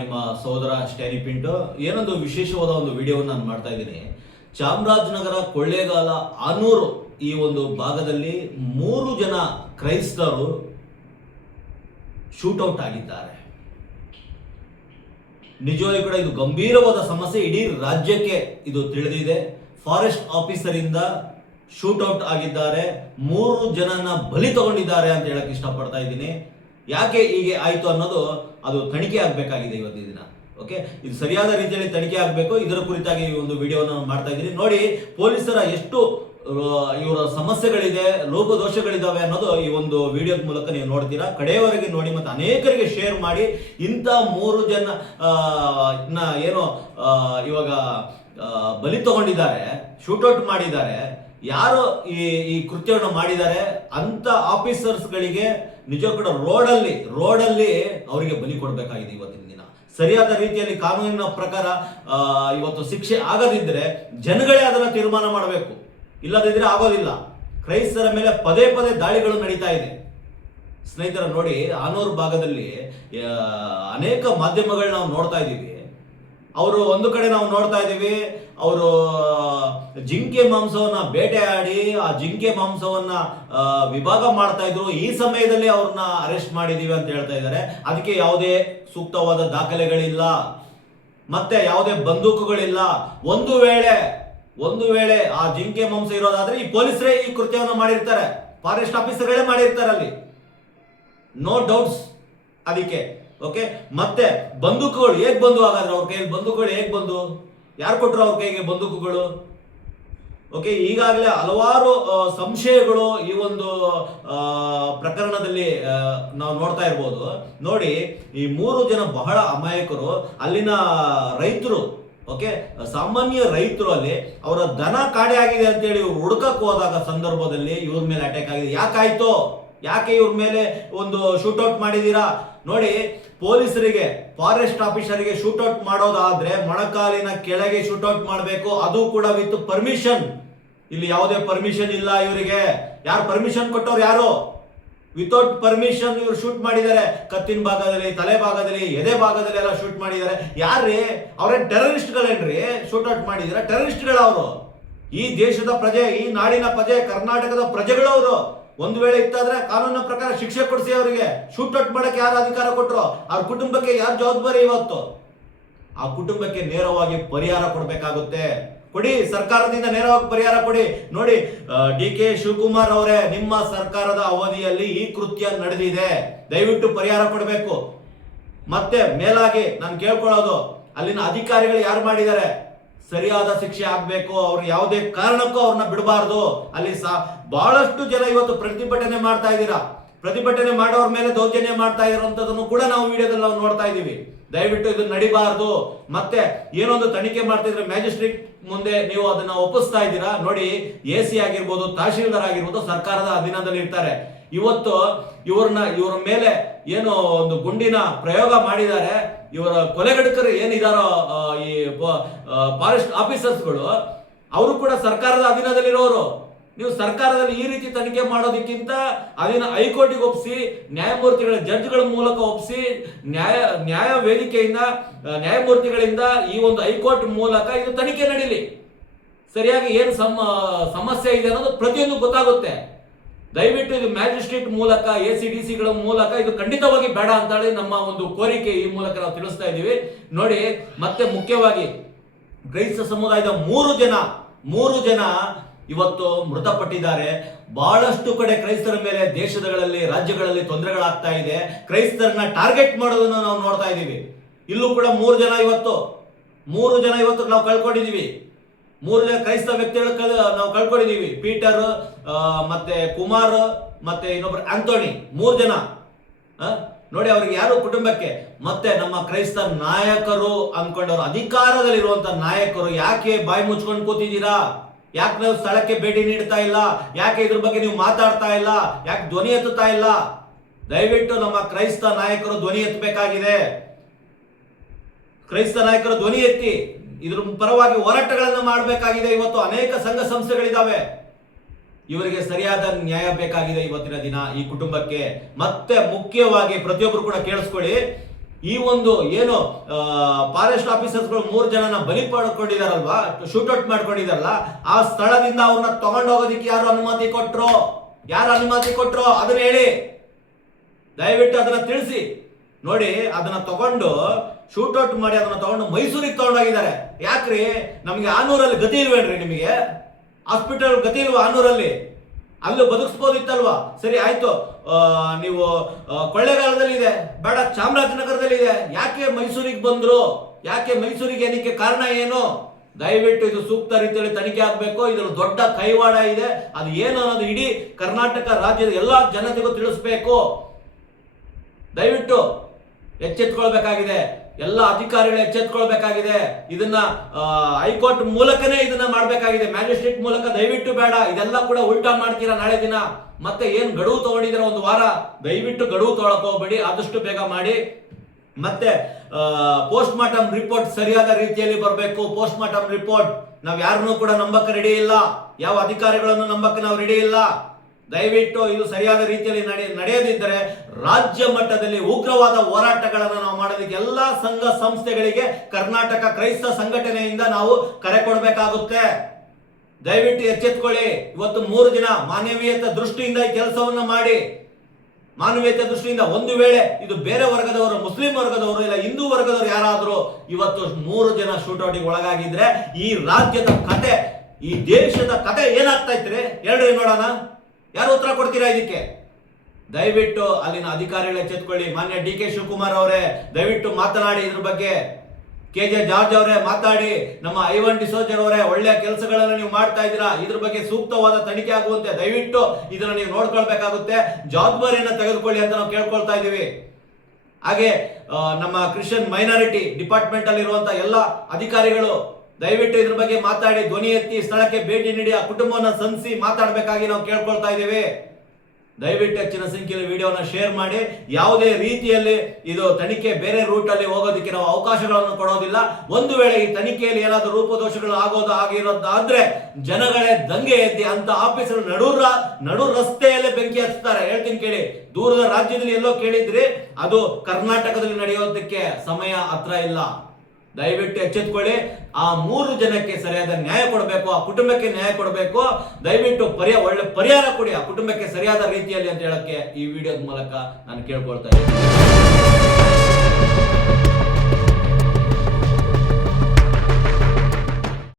ನಿಮ್ಮ ಸಹೋದರ ಸ್ಟ್ಯಾನಿ ಪಿಂಟು. ಏನೊಂದು ವಿಶೇಷವಾದ ಒಂದು ವಿಡಿಯೋವನ್ನು ನಾನು ಮಾಡ್ತಾ ಇದ್ದೀನಿ. ಚಾಮರಾಜನಗರ ಕೊಳ್ಳೇಗಾಲ ಆನೂರು ಈ ಒಂದು ಭಾಗದಲ್ಲಿ 3 ಜನ ಕ್ರೈಸ್ತರು ಶೂಟೌಟ್ ಆಗಿದ್ದಾರೆ. ನಿಜವಾಗಿ ಕೂಡ ಇದು ಗಂಭೀರವಾದ ಸಮಸ್ಯೆ, ಇಡೀ ರಾಜ್ಯಕ್ಕೆ ಇದು ತಿಳಿದಿದೆ. ಫಾರೆಸ್ಟ್ ಆಫೀಸರ್ ಇಂದ ಶೂಟೌಟ್ ಆಗಿದ್ದಾರೆ, 3 ಜನನ ಬಲಿ ತಗೊಂಡಿದ್ದಾರೆ ಅಂತ ಹೇಳಕ್ ಇಷ್ಟಪಡ್ತಾ ಇದ್ದೀನಿ. ಯಾಕೆ ಹೀಗೆ ಆಯ್ತು ಅನ್ನೋದು ಅದು ತನಿಖೆ ಆಗಬೇಕಾಗಿದೆ ಇವತ್ತಿನ ದಿನ. ಓಕೆ, ಇದು ಸರಿಯಾದ ರೀತಿಯಲ್ಲಿ ತನಿಖೆ ಆಗಬೇಕು. ಇದರ ಕುರಿತಾಗಿ ಈ ಒಂದು ವಿಡಿಯೋನ ಮಾಡ್ತಾ ಇದ್ದೀನಿ. ನೋಡಿ, ಪೊಲೀಸರ ಎಷ್ಟು ಇವರ ಸಮಸ್ಯೆಗಳಿದೆ, ಲೋಪದೋಷಗಳಿದಾವೆ ಅನ್ನೋದು ಈ ಒಂದು ವಿಡಿಯೋದ ಮೂಲಕ ನೀವು ನೋಡ್ತೀರಾ. ಕಡೆಯವರೆಗೆ ನೋಡಿ ಮತ್ತು ಅನೇಕರಿಗೆ ಶೇರ್ ಮಾಡಿ. ಇಂಥ 3 ಜನ ಏನು ಇವಾಗ ಬಲಿ ತಗೊಂಡಿದ್ದಾರೆ, ಶೂಟೌಟ್ ಮಾಡಿದ್ದಾರೆ, ಯಾರು ಈ ಕೃತ್ಯವನ್ನು ಮಾಡಿದ್ದಾರೆ ಅಂತ ಆಫೀಸರ್ಸ್ಗಳಿಗೆ ನಿಜ ಕೂಡ ರೋಡಲ್ಲಿ ಅವರಿಗೆ ಬಲಿ ಕೊಡಬೇಕಾಗಿದೆ ಇವತ್ತಿನ ದಿನ. ಸರಿಯಾದ ರೀತಿಯಲ್ಲಿ ಕಾನೂನಿನ ಪ್ರಕಾರ ಇವತ್ತು ಶಿಕ್ಷೆ ಆಗದಿದ್ದರೆ ಜನಗಳೇ ಅದನ್ನು ತೀರ್ಮಾನ ಮಾಡಬೇಕು, ಇಲ್ಲದಿದ್ದರೆ ಆಗೋದಿಲ್ಲ. ಕ್ರೈಸ್ತರ ಮೇಲೆ ಪದೇ ದಾಳಿಗಳು ನಡೀತಾ ಇದೆ. ಸ್ನೇಹಿತರ ನೋಡಿ, ಆನೂರು ಭಾಗದಲ್ಲಿ ಅನೇಕ ಮಾಧ್ಯಮಗಳು ನಾವು ನೋಡ್ತಾ ಇದ್ದೀವಿ. ಅವರು ಒಂದು ಕಡೆ ನಾವು ನೋಡ್ತಾ ಇದ್ದೀವಿ, ಅವರು ಜಿಂಕೆ ಮಾಂಸವನ್ನ ಬೇಟೆಯಾಡಿ ಆ ಜಿಂಕೆ ಮಾಂಸವನ್ನ ವಿಭಾಗ ಮಾಡ್ತಾ ಇದ್ರು. ಈ ಸಮಯದಲ್ಲಿ ಅವ್ರನ್ನ ಅರೆಸ್ಟ್ ಮಾಡಿದೀವಿ ಅಂತ ಹೇಳ್ತಾ ಇದ್ದಾರೆ. ಅದಕ್ಕೆ ಯಾವುದೇ ಸೂಕ್ತವಾದ ದಾಖಲೆಗಳಿಲ್ಲ, ಮತ್ತೆ ಯಾವುದೇ ಬಂದೂಕುಗಳಿಲ್ಲ. ಒಂದು ವೇಳೆ ಆ ಜಿಂಕೆ ಮಾಂಸ ಇರೋದಾದ್ರೆ ಈ ಪೊಲೀಸರೇ ಈ ಕೃತ್ಯವನ್ನು ಮಾಡಿರ್ತಾರೆ, ಫಾರೆಸ್ಟ್ ಆಫೀಸರ್ಗಳೇ ಮಾಡಿರ್ತಾರೆ ಅಲ್ಲಿ, ನೋ ಡೌಟ್ಸ್. ಅದಕ್ಕೆ ಓಕೆ, ಮತ್ತೆ ಬಂದೂಕುಗಳು ಹೇಗ್ ಬಂದು? ಹಾಗಾದ್ರೆ ಅವ್ರ ಕೈಗೆ ಬಂದೂಕುಗಳು ಹೇಗ್ ಬಂದು? ಯಾರು ಕೊಟ್ಟರು ಅವ್ರ ಕೈಗೆ ಬಂದೂಕುಗಳು? ಓಕೆ, ಈಗಾಗಲೇ ಹಲವಾರು ಸಂಶಯಗಳು ಈ ಒಂದು ಪ್ರಕರಣದಲ್ಲಿ ನಾವು ನೋಡ್ತಾ ಇರ್ಬೋದು. ನೋಡಿ, ಈ 3 ಜನ ಬಹಳ ಅಮಾಯಕರು, ಅಲ್ಲಿನ ರೈತರು. ಓಕೆ, ಸಾಮಾನ್ಯ ರೈತರು ಅಲ್ಲಿ ಅವರ ದನ ಕಾಡೆ ಆಗಿದೆ ಅಂತೇಳಿ ಇವ್ರು ಹುಡುಕಕ್ ಹೋದಾಗ ಸಂದರ್ಭದಲ್ಲಿ ಇವ್ರ ಮೇಲೆ ಅಟ್ಯಾಕ್ ಆಗಿದೆ. ಯಾಕೆ ಇವ್ರ ಮೇಲೆ ಒಂದು ಶೂಟೌಟ್ ಮಾಡಿದೀರಾ? ನೋಡಿ, ಪೊಲೀಸರಿಗೆ, ಫಾರೆಸ್ಟ್ ಆಫೀಸರಿಗೆ ಶೂಟೌಟ್ ಮಾಡೋದಾದ್ರೆ ಮೊಣಕಾಲಿನ ಕೆಳಗೆ ಶೂಟೌಟ್ ಮಾಡಬೇಕು, ಅದು ಕೂಡ ವಿತ್ ಪರ್ಮಿಷನ್. ಇಲ್ಲಿ ಯಾವುದೇ ಪರ್ಮಿಷನ್ ಇಲ್ಲ ಇವರಿಗೆ. ಯಾರು ಪರ್ಮಿಷನ್ ಕೊಟ್ಟವ್ರು? ಯಾರು? ವಿತೌಟ್ ಪರ್ಮಿಷನ್ ಇವರು ಶೂಟ್ ಮಾಡಿದ್ದಾರೆ. ಕತ್ತಿನ ಭಾಗದಲ್ಲಿ, ತಲೆ ಭಾಗದಲ್ಲಿ, ಎದೆ ಭಾಗದಲ್ಲಿ ಎಲ್ಲ ಶೂಟ್ ಮಾಡಿದ್ದಾರೆ. ಯಾರ್ರೀ? ಅವ್ರೇನ್ ಟೆರರಿಸ್ಟ್ಗಳೇನ್ರಿ? ಶೂಟೌಟ್ ಮಾಡಿದಾರೆ? ಟೆರರಿಸ್ಟ್ಗಳು ಅವರು. ಈ ದೇಶದ ಪ್ರಜೆ, ಈ ನಾಡಿನ ಪ್ರಜೆ, ಕರ್ನಾಟಕದ ಪ್ರಜೆಗಳು ಅವರು. ಒಂದು ವೇಳೆ ಇತ್ತಾದ್ರೆ ಕಾನೂನಿನ ಪ್ರಕಾರ ಶಿಕ್ಷೆ ಕೊಡಿಸಿ ಅವರಿಗೆ. ಶೂಟೌಟ್ ಮಾಡಕ್ಕೆ ಯಾರು ಅಧಿಕಾರ ಕೊಟ್ಟರು? ಅವ್ರ ಕುಟುಂಬಕ್ಕೆ ಯಾರು ಜವಾಬ್ದಾರಿ? ಇವತ್ತು ಆ ಕುಟುಂಬಕ್ಕೆ ನೇರವಾಗಿ ಪರಿಹಾರ ಕೊಡಬೇಕಾಗುತ್ತೆ. ಕೊಡಿ, ಸರ್ಕಾರದಿಂದ ನೇರವಾಗಿ ಪರಿಹಾರ ಕೊಡಿ. ನೋಡಿ, DK ಶಿವಕುಮಾರ್ ಅವರೇ, ನಿಮ್ಮ ಸರ್ಕಾರದ ಅವಧಿಯಲ್ಲಿ ಈ ಕೃತ್ಯ ನಡೆದಿದೆ, ದಯವಿಟ್ಟು ಪರಿಹಾರ ಕೊಡಬೇಕು. ಮತ್ತೆ ಮೇಲಾಗಿ ನಾನು ಕೇಳ್ಕೊಳ್ಳೋದು, ಅಲ್ಲಿನ ಅಧಿಕಾರಿಗಳು ಯಾರು ಮಾಡಿದ್ದಾರೆ ಸರಿಯಾದ ಶಿಕ್ಷೆ ಆಗ್ಬೇಕು. ಅವ್ರು ಯಾವುದೇ ಕಾರಣಕ್ಕೂ ಅವ್ರನ್ನ ಬಿಡಬಾರ್ದು. ಅಲ್ಲಿ ಬಹಳಷ್ಟು ಜನ ಇವತ್ತು ಪ್ರತಿಭಟನೆ ಮಾಡ್ತಾ ಇದ್ದೀರಾ. ಪ್ರತಿಭಟನೆ ಮಾಡೋರ ಮೇಲೆ ದೌರ್ಜನ್ಯ ಮಾಡ್ತಾ ಇರೋಂಥದ್ದನ್ನು ಕೂಡ ನಾವು ವಿಡಿಯೋದಲ್ಲಿ ನಾವು ನೋಡ್ತಾ ಇದ್ದೀವಿ. ದಯವಿಟ್ಟು ಇದು ನಡಿಬಾರ್ದು. ಮತ್ತೆ ಏನೊಂದು ತನಿಖೆ ಮಾಡ್ತಿದ್ರೆ ಮ್ಯಾಜಿಸ್ಟ್ರೇಟ್ ಮುಂದೆ ನೀವು ಅದನ್ನ ಒಪ್ಪಿಸ್ತಾ ಇದ್ದೀರಾ. ನೋಡಿ, AC ಆಗಿರ್ಬೋದು, ತಹಶೀಲ್ದಾರ್ ಆಗಿರ್ಬೋದು ಸರ್ಕಾರದ ಅಧೀನದಲ್ಲಿ ಇರ್ತಾರೆ. ಇವತ್ತು ಇವರ ಮೇಲೆ ಏನು ಒಂದು ಗುಂಡಿನ ಪ್ರಯೋಗ ಮಾಡಿದ್ದಾರೆ, ಇವರ ಕೊಲೆಗಡಕರು ಏನಿದಾರೋ ಈ ಫಾರೆಸ್ಟ್ ಆಫೀಸರ್ಸ್ಗಳು, ಅವರು ಕೂಡ ಸರ್ಕಾರದ ಅಧೀನದಲ್ಲಿರೋರು. ನೀವು ಸರ್ಕಾರದಲ್ಲಿ ಈ ರೀತಿ ತನಿಖೆ ಮಾಡೋದಕ್ಕಿಂತ ಅದನ್ನ ಹೈಕೋರ್ಟಿಗೆ ಒಪ್ಪಿಸಿ, ನ್ಯಾಯಮೂರ್ತಿಗಳ ಜಡ್ಜ್ಗಳ ಮೂಲಕ ಒಪ್ಪಿಸಿ, ನ್ಯಾಯ ವೇದಿಕೆಯಿಂದ, ನ್ಯಾಯಮೂರ್ತಿಗಳಿಂದ ಈ ಒಂದು ಹೈಕೋರ್ಟ್ ಮೂಲಕ ಇದು ತನಿಖೆ ನಡೀಲಿ. ಸರಿಯಾಗಿ ಏನು ಸಮಸ್ಯೆ ಇದೆ ಅನ್ನೋದು ಪ್ರತಿಯೊಂದು ಗೊತ್ತಾಗುತ್ತೆ. ದಯವಿಟ್ಟು ಇದು ಮ್ಯಾಜಿಸ್ಟ್ರೇಟ್ ಮೂಲಕ, ACDCಗಳ ಮೂಲಕ ಇದು ಖಂಡಿತವಾಗಿ ಬೇಡ ಅಂತ ಹೇಳಿ ನಮ್ಮ ಒಂದು ಕೋರಿಕೆ ಈ ಮೂಲಕ ನಾವು ತಿಳಿಸ್ತಾ ಇದ್ದೀವಿ. ನೋಡಿ, ಮತ್ತೆ ಮುಖ್ಯವಾಗಿ ಕ್ರೈಸ್ತ ಸಮುದಾಯದ 3 ಜನ ಇವತ್ತು ಮೃತಪಟ್ಟಿದ್ದಾರೆ. ಬಹಳಷ್ಟು ಕಡೆ ಕ್ರೈಸ್ತರ ಮೇಲೆ ದೇಶಗಳಲ್ಲಿ, ರಾಜ್ಯಗಳಲ್ಲಿ ತೊಂದರೆಗಳಾಗ್ತಾ ಇದೆ. ಕ್ರೈಸ್ತರನ್ನ ಟಾರ್ಗೆಟ್ ಮಾಡೋದನ್ನು ನಾವು ನೋಡ್ತಾ ಇದ್ದೀವಿ. ಇಲ್ಲೂ ಕೂಡ 3 ಜನ ಇವತ್ತು ನಾವು ಕಳ್ಕೊಂಡಿದ್ದೀವಿ. 3 ಜನ ಕ್ರೈಸ್ತ ವ್ಯಕ್ತಿಗಳು ನಾವು ಕಳ್ಕೊಂಡಿದ್ದೀವಿ. ಪೀಟರ್, ಮತ್ತೆ ಕುಮಾರ್, ಮತ್ತೆ ಇನ್ನೊಬ್ಬರು ಆಂಥೋನಿ, 3 ಜನ. ನೋಡಿ, ಅವ್ರಿಗೆ ಯಾರು ಕುಟುಂಬಕ್ಕೆ. ಮತ್ತೆ ನಮ್ಮ ಕ್ರೈಸ್ತ ನಾಯಕರು ಅನ್ಕೊಂಡವ್ರು, ಅಧಿಕಾರದಲ್ಲಿರುವಂತ ನಾಯಕರು ಯಾಕೆ ಬಾಯಿ ಮುಚ್ಕೊಂಡು ಕೂತಿದ್ದೀರಾ? ಯಾಕೆ ನೀವು ಸ್ಥಳಕ್ಕೆ ಭೇಟಿ ನೀಡ್ತಾ ಇಲ್ಲ? ಯಾಕೆ ಇದ್ರ ಬಗ್ಗೆ ನೀವು ಮಾತಾಡ್ತಾ ಇಲ್ಲ? ಯಾಕೆ ಧ್ವನಿ ಎತ್ತುತ್ತಾ ಇಲ್ಲ? ದಯವಿಟ್ಟು ನಮ್ಮ ಕ್ರೈಸ್ತ ನಾಯಕರು ಧ್ವನಿ ಎತ್ತಬೇಕಾಗಿದೆ. ಕ್ರೈಸ್ತ ನಾಯಕರು ಧ್ವನಿ ಎತ್ತಿ ಇದ್ರ ಪರವಾಗಿ ಹೋರಾಟಗಳನ್ನು ಮಾಡಬೇಕಾಗಿದೆ. ಇವತ್ತು ಅನೇಕ ಸಂಘ ಸಂಸ್ಥೆಗಳಿದಾವೆ, ಇವರಿಗೆ ಸರಿಯಾದ ನ್ಯಾಯ ಬೇಕಾಗಿದೆ ಇವತ್ತಿನ ದಿನ ಈ ಕುಟುಂಬಕ್ಕೆ. ಮತ್ತೆ ಮುಖ್ಯವಾಗಿ ಪ್ರತಿಯೊಬ್ಬರು ಕೂಡ ಕೇಳಿಸ್ಕೊಳ್ಳಿ, ಈ ಒಂದು ಏನು ಫಾರೆಸ್ಟ್ ಆಫೀಸರ್ಸ್ಗಳು 3 ಜನನ ಬಲಿ ಪಡ್ಕೊಂಡಿದಾರಲ್ವಾ, ಶೂಟ್ಔಟ್ ಮಾಡ್ಕೊಂಡಿದಾರಲ್ಲ, ಆ ಸ್ಥಳದಿಂದ ಅವ್ರನ್ನ ತಗೊಂಡೋಗೋದಿಕ್ಕೆ ಯಾರು ಅನುಮತಿ ಕೊಟ್ರು ಅದನ್ನ ಹೇಳಿ, ದಯವಿಟ್ಟು ಅದನ್ನ ತಿಳಿಸಿ. ನೋಡಿ, ಅದನ್ನ ತಗೊಂಡು ಶೂಟ್ಔಟ್ ಮಾಡಿ ಅದನ್ನ ತಗೊಂಡು ಮೈಸೂರಿಗೆ ತಗೊಂಡೋಗಿದ್ದಾರೆ. ಯಾಕ್ರಿ, ನಮ್ಗೆ ಆನೂರಲ್ಲಿ ಗತಿ ಇಲ್ವೇನ್ರಿ? ನಿಮಗೆ ಹಾಸ್ಪಿಟಲ್ ಗತಿ ಇಲ್ವಾ ಆನೂರಲ್ಲಿ? ಅಲ್ಲೂ ಬದುಕಿಸ್ಬೋದಿತ್ತಲ್ವಾ? ಸರಿ ಆಯ್ತು, ನೀವು ಕೊಳ್ಳೇಗಾಲದಲ್ಲಿ ಇದೆ, ಬೇಡ ಚಾಮರಾಜನಗರದಲ್ಲಿ ಇದೆ, ಯಾಕೆ ಮೈಸೂರಿಗೆ ಬಂದ್ರು? ಯಾಕೆ ಮೈಸೂರಿಗೆ ಏನಕ್ಕೆ ಕಾರಣ ಏನು? ದಯವಿಟ್ಟು ಇದು ಸೂಕ್ತ ರೀತಿಯಲ್ಲಿ ತನಿಖೆ ಆಗಬೇಕು. ಇದ್ರ ದೊಡ್ಡ ಕೈವಾಡ ಇದೆ, ಅದು ಏನು ಅನ್ನೋದು ಇಡೀ ಕರ್ನಾಟಕ ರಾಜ್ಯದ ಎಲ್ಲಾ ಜನತೆಗೂ ತಿಳಿಸ್ಬೇಕು. ದಯವಿಟ್ಟು ಎಚ್ಚೆತ್ಕೊಳ್ಬೇಕಾಗಿದೆ, ಎಲ್ಲ ಅಧಿಕಾರಿಗಳು ಎಚ್ಚೆತ್ಕೊಳ್ಬೇಕಾಗಿದೆ. ಇದನ್ನ ಹೈಕೋರ್ಟ್ ಮೂಲಕನೇ ಇದನ್ನ ಮಾಡಬೇಕಾಗಿದೆ, ಮ್ಯಾಜಿಸ್ಟ್ರೇಟ್ ಮೂಲಕ ದಯವಿಟ್ಟು ಬೇಡ. ಇದೆಲ್ಲ ಕೂಡ ಉಲ್ಟಾ ಮಾಡ್ತೀರಾ ನಾಳೆ ದಿನ. ಮತ್ತೆ ಏನ್ ಗಡುವು ತಗೊಂಡಿದ್ದೀರ 1 ವಾರ, ದಯವಿಟ್ಟು ಗಡುವು ತಗೊಳಕ್ ಹೋಗ್ಬೇಡಿ, ಆದಷ್ಟು ಬೇಗ ಮಾಡಿ. ಮತ್ತೆ ಪೋಸ್ಟ್ ಮಾರ್ಟಮ್ ರಿಪೋರ್ಟ್ ಸರಿಯಾದ ರೀತಿಯಲ್ಲಿ ಬರಬೇಕು. ಪೋಸ್ಟ್ ಮಾರ್ಟಮ್ ರಿಪೋರ್ಟ್ ನಾವ್ ಯಾರನ್ನೂ ಕೂಡ ನಂಬಕ್ಕೆ ರೆಡಿ ಇಲ್ಲ, ಯಾವ ಅಧಿಕಾರಿಗಳನ್ನು ನಂಬಕ್ಕೆ ನಾವು ರೆಡಿ ಇಲ್ಲ. ದಯವಿಟ್ಟು ಇದು ಸರಿಯಾದ ರೀತಿಯಲ್ಲಿ ನಡೆಯದಿದ್ದರೆ ರಾಜ್ಯ ಮಟ್ಟದಲ್ಲಿ ಉಗ್ರವಾದ ಹೋರಾಟಗಳನ್ನು ನಾವು ಮಾಡೋದಕ್ಕೆ ಎಲ್ಲಾ ಸಂಘ ಸಂಸ್ಥೆಗಳಿಗೆ ಕರ್ನಾಟಕ ಕ್ರೈಸ್ತ ಸಂಘಟನೆಯಿಂದ ನಾವು ಕರೆ ಕೊಡಬೇಕಾಗುತ್ತೆ. ದಯವಿಟ್ಟು ಎಚ್ಚೆತ್ಕೊಳ್ಳಿ. ಇವತ್ತು 3 ದಿನ ಮಾನವೀಯತೆ ದೃಷ್ಟಿಯಿಂದ ಈ ಕೆಲಸವನ್ನ ಮಾಡಿ. ಮಾನವೀಯತೆ ದೃಷ್ಟಿಯಿಂದ ಒಂದು ವೇಳೆ ಇದು ಬೇರೆ ವರ್ಗದವರು, ಮುಸ್ಲಿಂ ವರ್ಗದವರು ಇಲ್ಲ ಹಿಂದೂ ವರ್ಗದವರು ಯಾರಾದರೂ ಇವತ್ತು 3 ಜನ ಶೂಟೌಟಿಗೆ ಒಳಗಾಗಿದ್ರೆ ಈ ರಾಜ್ಯದ ಕತೆ, ಈ ದೇಶದ ಕತೆ ಏನಾಗ್ತಾ ಇತ್ತು ಹೇಳ್ರಿ ನೋಡೋಣ. ಯಾರು ಉತ್ತರ ಕೊಡ್ತೀರಾ ಇದಕ್ಕೆ? ದಯವಿಟ್ಟು ಅಲ್ಲಿನ ಅಧಿಕಾರಿಗಳು ಎಚ್ಚೆತ್ಕೊಳ್ಳಿ. ಮಾನ್ಯ ಡಿ ಕೆ ಶಿವಕುಮಾರ್ ಅವರೇ ದಯವಿಟ್ಟು ಮಾತನಾಡಿ ಇದ್ರ ಬಗ್ಗೆ. ಕೆ ಜೆ ಜಾರ್ಜ್ ಅವರೇ ಮಾತಾಡಿ. ನಮ್ಮ ಐವನ್ ಡಿಸೋಜರ್ ಅವರೇ ಒಳ್ಳೆಯ ಕೆಲಸಗಳನ್ನು ನೀವು ಮಾಡ್ತಾ ಇದ್ದೀರಾ, ಇದ್ರ ಬಗ್ಗೆ ಸೂಕ್ತವಾದ ತನಿಖೆ ಆಗುವಂತೆ ದಯವಿಟ್ಟು ಇದನ್ನ ನೀವು ನೋಡ್ಕೊಳ್ಬೇಕಾಗುತ್ತೆ. ಜವಾಬ್ದಾರಿಯನ್ನು ತೆಗೆದುಕೊಳ್ಳಿ ಅಂತ ನಾವು ಕೇಳ್ಕೊಳ್ತಾ ಇದ್ದೀವಿ. ಹಾಗೆ ನಮ್ಮ ಕ್ರಿಶ್ಚಿಯನ್ ಮೈನಾರಿಟಿ ಡಿಪಾರ್ಟ್ಮೆಂಟ್ ಅಲ್ಲಿ ಇರುವಂತಹ ಎಲ್ಲ ಅಧಿಕಾರಿಗಳು ದಯವಿಟ್ಟು ಇದ್ರ ಬಗ್ಗೆ ಮಾತಾಡಿ, ಧ್ವನಿ ಎತ್ತಿ, ಸ್ಥಳಕ್ಕೆ ಭೇಟಿ ನೀಡಿ ಆ ಕುಟುಂಬವನ್ನ ಸಂಧಿಸಿ ಮಾತಾಡಬೇಕಾಗಿ ನಾವು ಕೇಳ್ಕೊಳ್ತಾ ಇದ್ದೀವಿ. ದಯವಿಟ್ಟು ಹೆಚ್ಚಿನ ಸಂಖ್ಯೆಯಲ್ಲಿ ವಿಡಿಯೋನ ಶೇರ್ ಮಾಡಿ. ಯಾವುದೇ ರೀತಿಯಲ್ಲಿ ಇದು ತನಿಖೆ ಬೇರೆ ರೂಟ್ ಅಲ್ಲಿ ಹೋಗೋದಕ್ಕೆ ನಾವು ಅವಕಾಶಗಳನ್ನು ಕೊಡೋದಿಲ್ಲ. ಒಂದು ವೇಳೆ ಈ ತನಿಖೆಯಲ್ಲಿ ಏನಾದರೂ ರೂಪದೋಷಗಳು ಆಗಿರೋದಾದ್ರೆ ಜನಗಳೇ ದಂಗೆ ಎದ್ದಿ ಅಂತ ಆಫೀಸರ್ ನಡು ರಸ್ತೆಯಲ್ಲೇ ಬೆಂಕಿ ಹಚ್ತಾರೆ. ಹೇಳ್ತೀನಿ ಕೇಳಿ, ದೂರದ ರಾಜ್ಯದಲ್ಲಿ ಎಲ್ಲೋ ಕೇಳಿದ್ರಿ, ಅದು ಕರ್ನಾಟಕದಲ್ಲಿ ನಡೆಯೋದಕ್ಕೆ ಸಮಯ ಹತ್ರ ಇಲ್ಲ. ದಯವಿಟ್ಟು ಎಚ್ಚೆತ್ಕೊಳ್ಳಿ. ಆ 3 ಜನಕ್ಕೆ ಸರಿಯಾದ ನ್ಯಾಯ ಕೊಡಬೇಕು, ಆ ಕುಟುಂಬಕ್ಕೆ ನ್ಯಾಯ ಕೊಡಬೇಕು. ದಯವಿಟ್ಟು ಒಳ್ಳೆ ಪರಿಹಾರ ಕೊಡಿ ಆ ಕುಟುಂಬಕ್ಕೆ ಸರಿಯಾದ ರೀತಿಯಲ್ಲಿ ಅಂತ ಹೇಳಕ್ಕೆ ಈ ವಿಡಿಯೋದ ಮೂಲಕ ನಾನು ಕೇಳ್ಕೊಳ್ತಾ ಇದ್ದೀನಿ.